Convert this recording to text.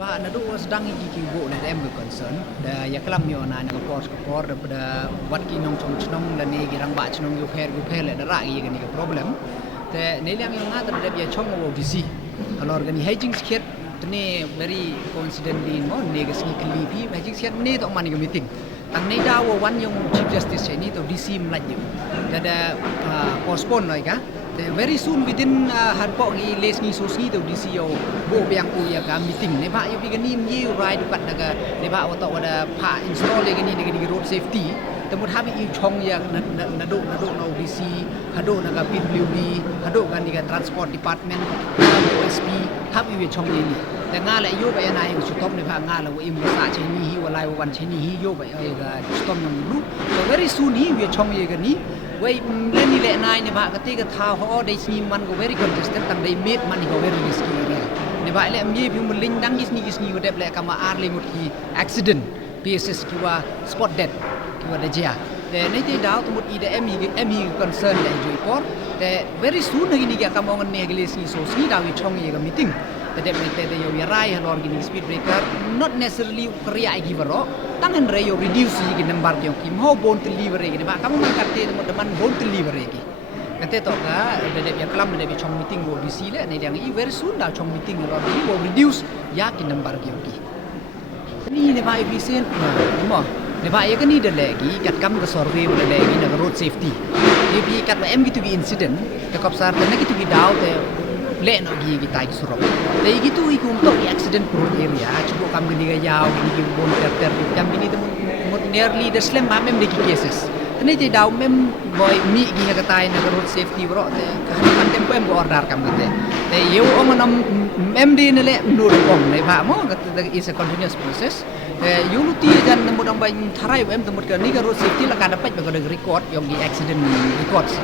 Wah, nado sedang iki go na em go concern da ya kelam yo na na kapor da wat ki nong chong chnong da ne girang ba chnong yo pher le da ra gi ni problem te ne lam yo na da ya chong wo disi alor gani hygiene skit ne very coincidentally mo ne ga ski kli pi hygiene skit ne to man ga meeting tang ne da wo wan yung chief justice ni to disi mlaj yo da postpone noi ka very soon within han po gi les ni so si to DCO bo biang u ya ga meeting ne ba yo bi gani mi right pat daga ne ba wa to da pa install le gani ne road safety temut habi i chong ya na do no DC hado na ga PWD hado ga ni ga transport department OSP habi we chong niแต่งาละโยไปนายสุตบในภาคงาละว่าอิมสาเชนีฮิวลายวันเชนีฮิโยไปgaสุตบนำรู so very soon hi we chong ye ga niเว้ยเล่นนี่แหละนายในบ้านกติกาท้าเขาได้ซีมันก็ very consistent ตั้งได้เม็ดมันก็ very risky เลยในบ้านแหละมีพิมพ์ลิงดังกิสนี่ก็ได้แหละก็มาอาร์เลยหมดที่ accident PSS คือว่า spot death คือว่าได้เจียแต่ในที่ดาวทั้งหมดอีเดมี concern เลยจุยปอดแต่ very soon นี่นี่ก็มองกันเนี่ยก็เลยซีโซซีดาวช่องयेก็ meeting แต่เด็กในแต่ยาไรฮันอร์กิน speed breaker not necessarily กระยายกี่บรอตั้งเห็นเรย์ reduce กี่ number เกี่ยวกับhow bone delivery กี่บ้างkamu mengangkat itu teman bone delivery กี่nanti toh kan ด็กyang kelam ด็กช่อง meeting บ่ดีสิแหละในเรื่องนี้ very soon ดาวช่อง meeting เราดีบ่ reduce ยากี่ number เกี่ยวกี่นี่ในบ้าน efficient มั้งในบ้านยังก็นี่เด็กกี่กัดกำกับ survey เด็กกี่นัก road safety ยี่กัดว่า M gitu กี่ incident แต่กับสารแต่นั่นgitu กี่ดาวแต่le no gi kita ki surok dai gitu ikum to accident prone area chubo kam gini ga yaw gini bon ter jam gini te nearly the slam ba mem de ki cases tani te daw mem boy mi gi ga tai na road safety bro te kan tempo em go order kam te te eu ong nam mem de ne le nur ong ne ba mo is a continuous process you luti jan namudang ba tharai em temut ka ni ga road safety la ka dapat ba ga record yong gi accident records